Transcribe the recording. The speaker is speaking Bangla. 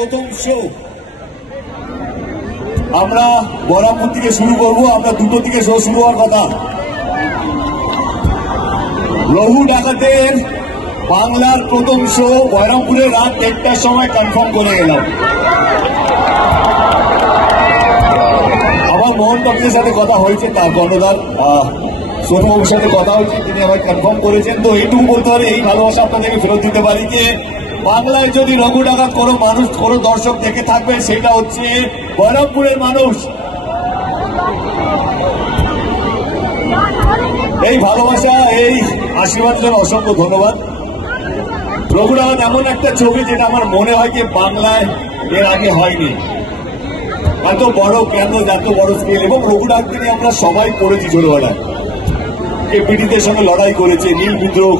প্রথম শো আমরা বহরমপুর থেকে শুরু করবো। আমরা 2টো থেকে শো শুরু হওয়ার কথা। রঘু ডাকাতের বাংলার প্রথম শো বহরমপুরে রাত 1টার সময় কনফার্ম করে গেলাম। আমার মোহন বাবুর সাথে কথা হয়েছে, তার কর্ণধার সোনবাবুর সাথে কথা হয়েছে, তিনি আমাকে কনফার্ম করেছেন। তো এইটুকু বলতে পারি, এই ভালোবাসা আপনাদেরকে ফেরত দিতে পারি যে বাংলায় যদি রঘু ডাকাত কোনো মানুষ, কোনো দর্শক দেখে থাকবে, সেটা হচ্ছে বহরমপুরের মানুষ। এই ভালোবাসা, এই আশীর্বাদের জন্য অসংখ্য ধন্যবাদ। রঘু ডাকাত এমন একটা ছবি যেটা আমার মনে হয় যে বাংলায় এর আগে হয়নি। এত বড় ক্যানভাস, এত বড় স্কেল, এবং রঘু ডাকাতকে নিয়ে আমরা সবাই পড়েছি ছোটবেলায়। ব্রিটিশদের সঙ্গে লড়াই করেছে, নীল বিদ্রোহ,